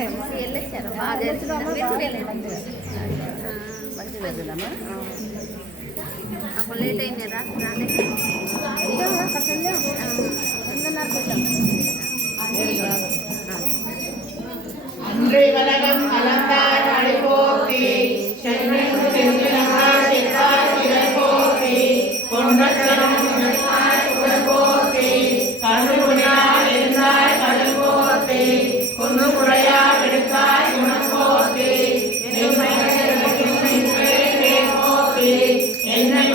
వెళ్ళొచ్చారు బాగా అప్పుడు లేట్ అయింది రాలేదు அன்றை வலகம் அலந்தார் அடிபோற்றி சென்னைக்கு சென்றினமாய் செத்தார் திரள் போற்றி பொன்னச்சரம் போற்றி கண்டுகுணியால் இருந்தாய் கடல் போற்றி குன்று குறையா எடுத்தாய் குணம் போற்றி போற்றி என்னை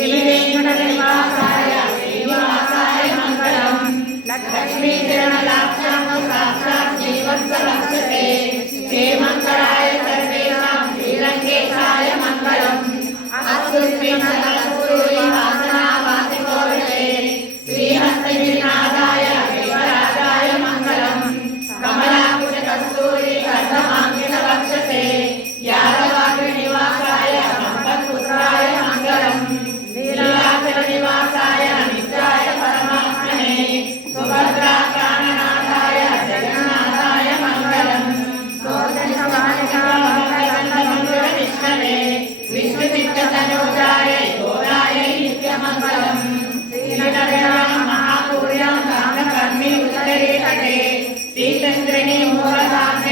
சிவனே மக்களை लक्ष्मी क्षेमंकराय सर्वेषां श्रीरंगेशाय मंगलम् अस्तु श्रीहस्तगिरिनाथाय देवराजाय मंगलम् कमलाकुच कस्तूरी कर्दमाङ्कितवक्षसे यादवाग्रनिवासाय संपत्पुत्राय मंगलम् नीलाचलनिवासाय नित्याय परमात्मने सुभद्राकाणनाथाय जगन्नाथाय मंगलम् विष्णवे विष्णुचित्ततनूजाय योगाय नित्यमंगलम् श्रीनगराय महापूर्यां दानकर्मी उत्तरे तटे श्रीचन्द्रिणी मूलधान्य